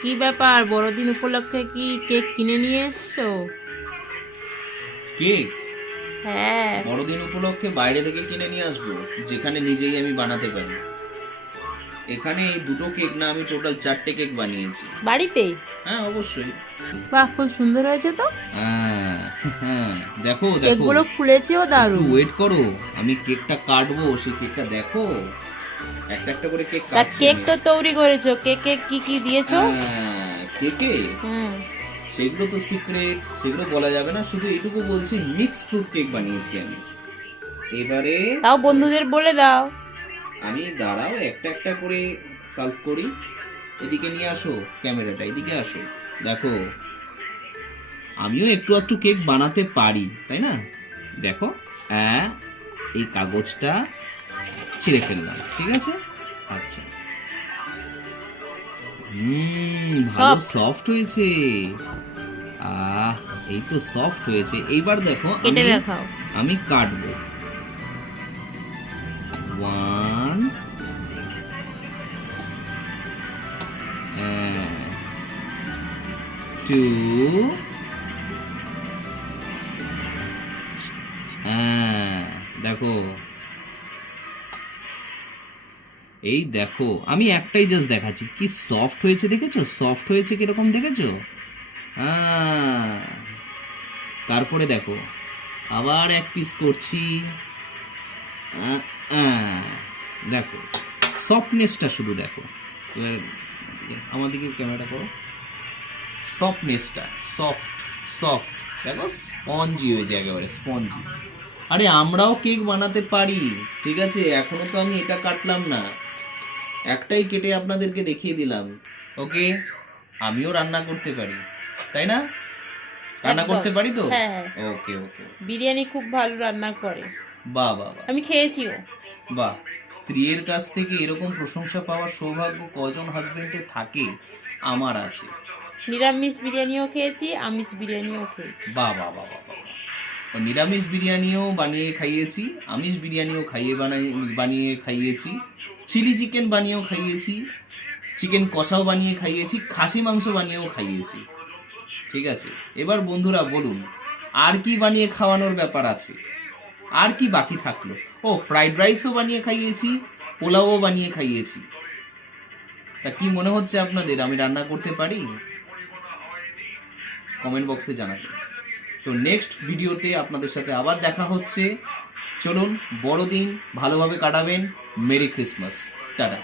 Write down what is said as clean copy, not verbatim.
কি ব্যাপার, বড়দিন উপলক্ষে কি কেক কিনে নিয়ে এসছো? কেক হ্যাঁ। বড়দিন উপলক্ষে বাইরে থেকে কিনে নিয়ে আসবো, যেখানে নিজেই আমি বানাতে পারি। এখানে এই দুটো কেক না, আমি টোটাল 4টে কেক বানিয়েছি। বাড়িতেই? হ্যাঁ, অবশ্যই। বাহ, খুব সুন্দর হয়েছে তো। হ্যাঁ, হ্যাঁ, দেখো দেখো, কেকগুলো ফুলেছেও একটু দারুণ। ওয়েট করো, আমি কেকটা কাটবো। সেই কেকটা দেখো, একটা একটা করে কেক তা কাটছি কেক আমি। তো তৈরি করেছো, কেকে কি কি দিয়েছো? কেকে হুম। সেগুলো তো সিক্রেট, সেগুলো বলা যাবে না। শুধু এটুকু বলছি, মিক্স ফ্রুট কেক বানিয়েছি আমি। এবারে তাও বন্ধুদের বলে দাও। আমি দাঁড়াও, একটা একটা করে সলভ করি। এদিকে নিয়ে আসো, ক্যামেরাটা এদিকে আসো। দেখো, আমিও একটু একটু কেক বানাতে পারি, তাই না? দেখো, হ্যাঁ, এই কাগজটা ছিঁড়ে ফেললাম, ঠিক আছে? আচ্ছা, ভালো সফট। সফট হয়েছে। আহ, এই তো সফট হয়েছে। এইবার দেখো, কেটে আমি দেখাও। আমি কাটবো। 1 2 দেখো, এই দেখো, আমি একটাই জাস্ট দেখাচ্ছি কি সফট হয়েছে, দেখেছো? সফট হয়েছে কিরকম, দেখেছো? আহ, তারপরে দেখো, আবার এক পিস করছি। আহ, আহ, দেখো, সফটনেসটা শুধু দেখো। এবার আমাদেরকে ক্যামেরাটা করো। সফটনেসটা, সফট, সফট, দেখো, স্পঞ্জি হয়েছে, একেবারে স্পঞ্জি। আরে আমরাও কেক বানাতে পারি, ঠিক আছে? এখনো তো আমি এটা কাটলাম না, একটাই কেটে আপনাদেরকে দেখিয়ে দিলাম। ওকে, আমিও রান্না করতে পারি, তাই না? রান্না একদম। করতে পারি তো? হ্যাঁ, হ্যাঁ। ওকে ওকে। বিরিয়ানি খুব ভালো রান্না করে। বাহ বাহ বাহ, আমি খেয়েছিও। বাহ। স্ত্রীর কাছ থেকে এরকম প্রশংসা পাওয়ার সৌভাগ্য কজন হাজবেন্ডে থাকে? আমার আছে। নিরামিষ বিরিয়ানিও খেয়েছি, আমিষ বিরিয়ানিও খেয়েছি। বাহ বাহ বাহ বাহ বাহ। ও, নিরামিষ বিরিয়ানিও বানিয়ে খাইয়েছি, আমিষ বিরিয়ানিও বানিয়ে খাইয়েছি, চিলি চিকেন বানিয়েও খাইয়েছি, চিকেন কষাও বানিয়ে খাইয়েছি, খাসি মাংস বানিয়েও খাইয়েছি, ঠিক আছে? এবার বন্ধুরা বলুন, আর কি বানিয়ে খাওয়ানোর ব্যাপার আছে? আর কি বাকি থাকলো? ও, ফ্রাইড রাইসও বানিয়ে খাইয়েছি, পোলাওও বানিয়ে খাইয়েছি। তা কি মনে হচ্ছে আপনাদের আমি রান্না করতে পারি? কমেন্ট বক্সে জানাবেন। তো নেক্সট ভিডিওতে আপনাদের সাথে আবার দেখা হচ্ছে। চলুন, বড়দিন ভালোভাবে কাটাবেন। Merry Christmas, tata.